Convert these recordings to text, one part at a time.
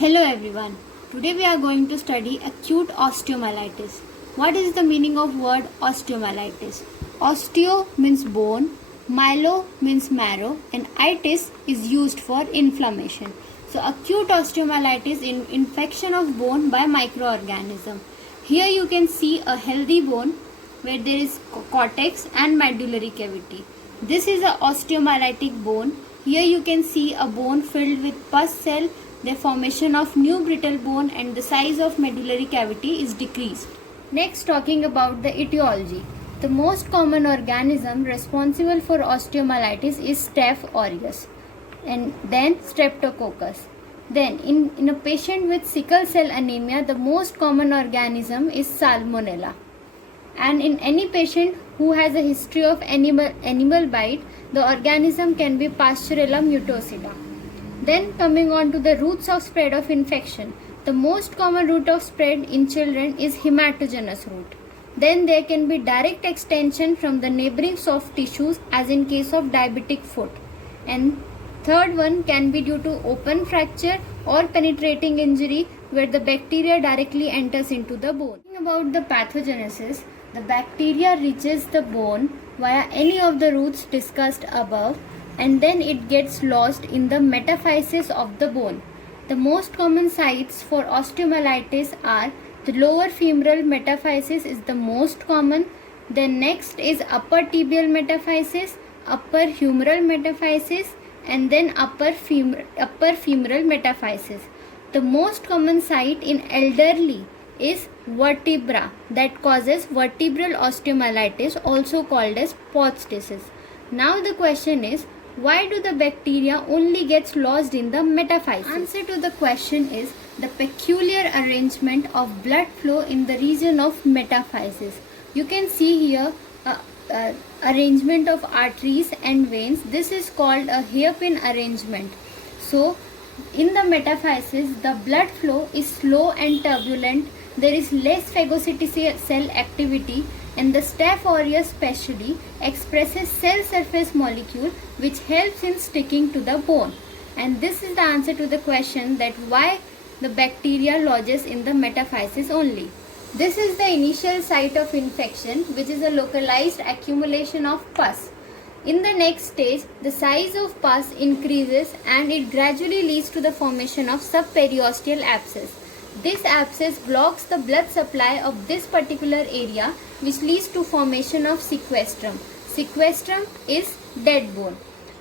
Hello everyone. Today we are going to study acute osteomyelitis. What is the meaning of word osteomyelitis? Osteo means bone, myelo means marrow, and itis is used for inflammation. So acute osteomyelitis is infection of bone by microorganism. Here you can see a healthy bone where there is cortex and medullary cavity. This is a osteomyelitic bone. Here you can see a bone filled with pus cell. The formation of new brittle bone and the size of medullary cavity is decreased. Next, talking about the etiology. The most common organism responsible for osteomyelitis is Staph aureus and then Streptococcus. Then in a patient with sickle cell anemia, the most common organism is Salmonella. And in any patient who has a history of animal bite, the organism can be Pasteurella mutocida. Then coming on to the routes of spread of infection. The most common route of spread in children is hematogenous route. Then there can be direct extension from the neighboring soft tissues as in case of diabetic foot. And third one can be due to open fracture or penetrating injury where the bacteria directly enters into the bone. Talking about the pathogenesis, the bacteria reaches the bone via any of the routes discussed above, and then it gets lost in the metaphysis of the bone. The most common sites for osteomyelitis are the lower femoral metaphysis is the most common. Then next is upper tibial metaphysis, upper humeral metaphysis, and then upper femoral metaphysis. The most common site in elderly is vertebra that causes vertebral osteomyelitis, also called as Pott's disease. Now the question is, why do the bacteria only gets lost in the metaphysis? Answer to the question is the peculiar arrangement of blood flow in the region of metaphysis. You can see here arrangement of arteries and veins. This is called a hairpin arrangement. So in the metaphysis, the blood flow is slow and turbulent. There is less phagocytic cell activity, and the Staph aureus specially expresses cell surface molecule which helps in sticking to the bone. And this is the answer to the question that why the bacteria lodges in the metaphysis only. This is the initial site of infection, which is a localized accumulation of pus. In the next stage, the size of pus increases and it gradually leads to the formation of subperiosteal abscess. This abscess blocks the blood supply of this particular area, which leads to formation of sequestrum. Sequestrum is dead bone.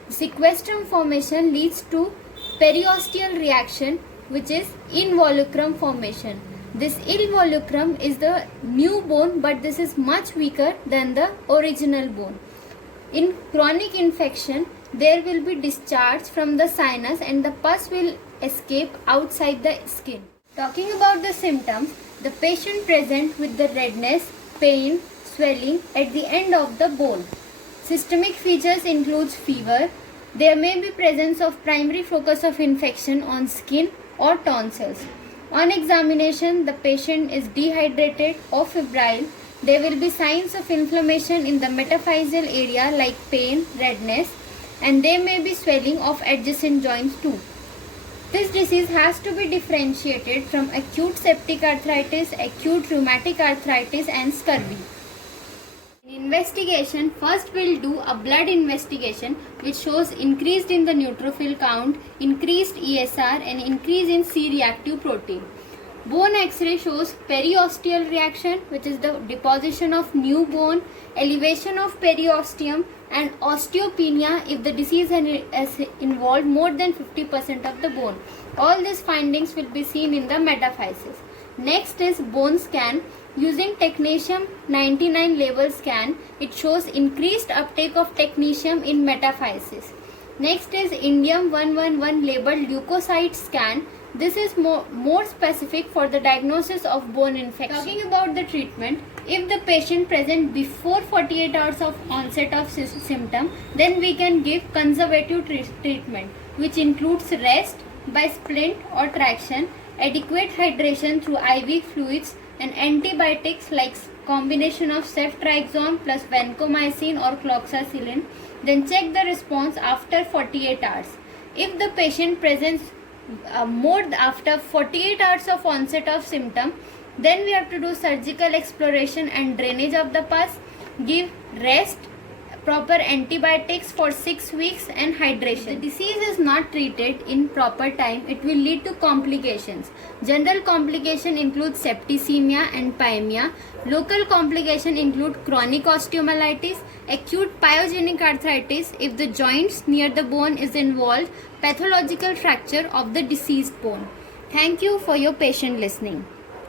Sequestrum formation leads to periosteal reaction, which is involucrum formation. This involucrum is the new bone, but this is much weaker than the original bone. In chronic infection, there will be discharge from the sinus and the pus will escape outside the skin. Talking about the symptoms, the patient present with the redness, pain, swelling at the end of the bone. Systemic features includes fever. There may be presence of primary focus of infection on skin or tonsils. On examination, the patient is dehydrated or febrile. There will be signs of inflammation in the metaphyseal area like pain, redness, and there may be swelling of adjacent joints too. This disease has to be differentiated from acute septic arthritis, acute rheumatic arthritis, and scurvy. In investigation, first we'll do a blood investigation which shows increased in the neutrophil count, increased ESR, and increase in C-reactive protein. Bone X-ray shows periosteal reaction, which is the deposition of new bone, elevation of periosteum, and osteopenia if the disease has involved more than 50% of the bone. All these findings will be seen in the metaphysis. Next is bone scan. Using technetium 99 label scan, it shows increased uptake of technetium in metaphysis. Next is indium 111 labeled leukocyte scan. This is more specific for the diagnosis of bone infection. Talking about the treatment, if the patient present before 48 hours of onset of symptom, then we can give conservative treatment, which includes rest by splint or traction, adequate hydration through IV fluids, and antibiotics like combination of ceftriaxone plus vancomycin or cloxacillin. Then check the response after 48 hours. If the patient presents more after 48 hours of onset of symptom, then we have to do surgical exploration and drainage of the pus, give rest, proper antibiotics for 6 weeks, and hydration. If the disease is not treated in proper time, it will lead to complications. General complication include septicemia and pyemia. Local complication include chronic osteomyelitis, acute pyogenic arthritis if the joints near the bone is involved, pathological fracture of the deceased bone. Thank you for your patient listening.